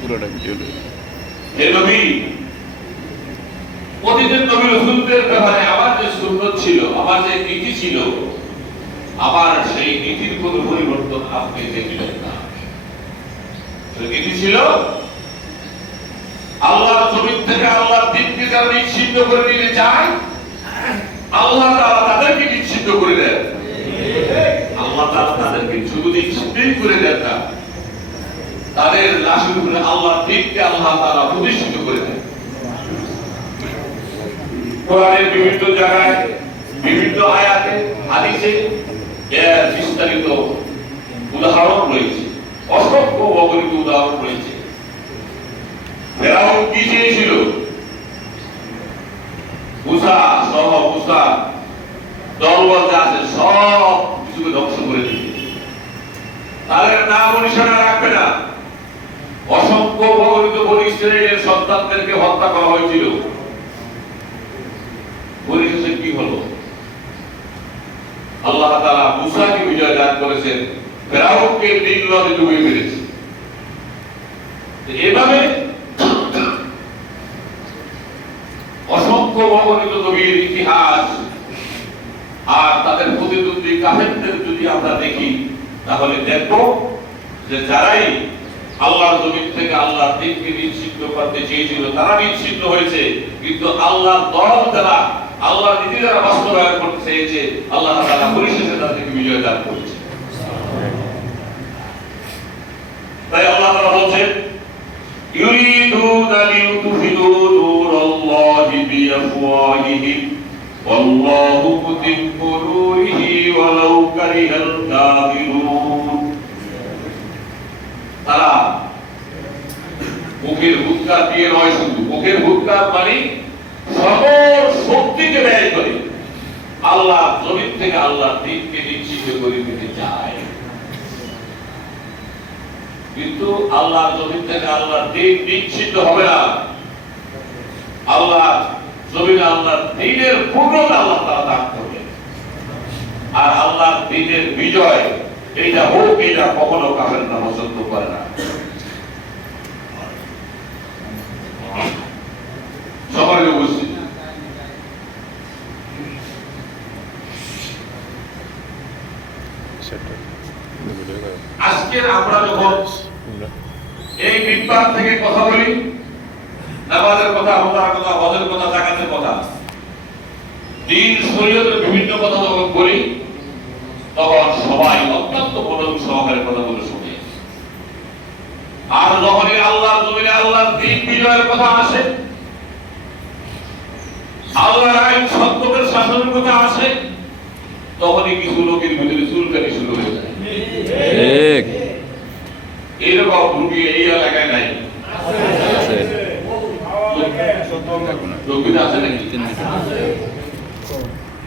পুরোটা ভিডিও নবী নবী যে সুন্নত ছিল আমার যে নীতি ছিল আমার সেই নীতির কোন পরিবর্তন আপনি দেখলেন না। নীতি ছিল, আল্লাহর জমিন থেকে আল্লাহর দিনকে যারা নিশ্চিন্ন করে দিতে চায়, আল্লাহ তাআলা তাদেরকে নিশ্চিন্ন করে দেন। আল্লাহ তাদেরকে শুধু করে দেন না। তাদের লাশের উপরে আল্লাহ দিনকে আল্লাহ তাআলা প্রতিষ্ঠিত করে দেন কোরআনের বিভিন্ন জায়গায়, বিভিন্ন আয়াতে, হাদিসে এর বিস্তারিত উদাহরণ রয়েছে। অসংখ্য অগণিত উদাহরণ রয়েছে। ফেরাউন কি চেয়েছিল? মুসা সহ মুসা, দলবল যা আছে সব কিছুকে ধ্বংস করে দিবে। তাদের নাম অনুসারে রাখবে না। অসংখ্য অগণিত বনি ইসরায়েলের সন্তানদেরকে হত্যা করা হয়েছিল। পরিশেষে কি হলো? আল্লাহ তাআলা মুসাকে বিজয় দান করেছেন, ফেরাউনকে নীল নদে মেরেছে। এভাবে অসংখ্য অগণিত নবীর ইতিহাস আর তাদের প্রতিদ্বন্দ্বী কাহেনদের যদি আমরা দেখি, তাহলে দেখব যে যারাই আল্লাহর জমিন থেকে আল্লাহর দিনকে বিচ্ছিন্ন করতে চেয়েছিল তারা বিচ্ছিন্ন হয়েছে কিন্তু আল্লাহর দল যারা আল্লাহর নীতি যারা বাস্তবায়ন করতে চেয়েছে আল্লাহ তাআলা পরিশেষে তাদেরকে বিজয় দান করেছে তাই আল্লাহ তাআলা বলছেন يريدون ليطفئوا نور الله بأفواههم والله متم نوره ولو كره الكافرون মুখের হুৎকার দিয়ে নয় শুধু মুখের হুৎকার মানে সকল শক্তিকে ব্যয় করে। আল্লাহ জমিন থেকে আল্লাহ দিনকে নিশ্চিত করে দিতে চায়। কিন্তু আল্লাহ জমিন থেকে আল্লাহ দিন নিশ্চিত হবে না। আল্লাহ জমিনে আল্লাহ দিনের পূর্ণতা আল্লাহ তারা দান করবে। আর আল্লাহ দিনের বিজয়, এইটা হোক এটা কখনো কাফের না পছন্দ করে না সকলে উপস্থিত সেটা আজকের আমরা যখন এই মিম্বার থেকে কথা বলি, নামাজের কথা, রোজার কথা, হজের কথা, জাকাতের কথা, দিন শরীয়তের বিভিন্ন কথা যখন বলি, তখন সবাই অত্যন্ত মনোযোগ সহকারে কথাগুলো শুনে। আর যখনই আল্লাহ জমিনে আল্লাহর দিন বিজয়ের কথা আসে, আল্লাহর আইন সত্যের শাসনের কথা আসে, তখনই কিছু লোকের আছে লোকবিতে আছে নাকি তিন দিন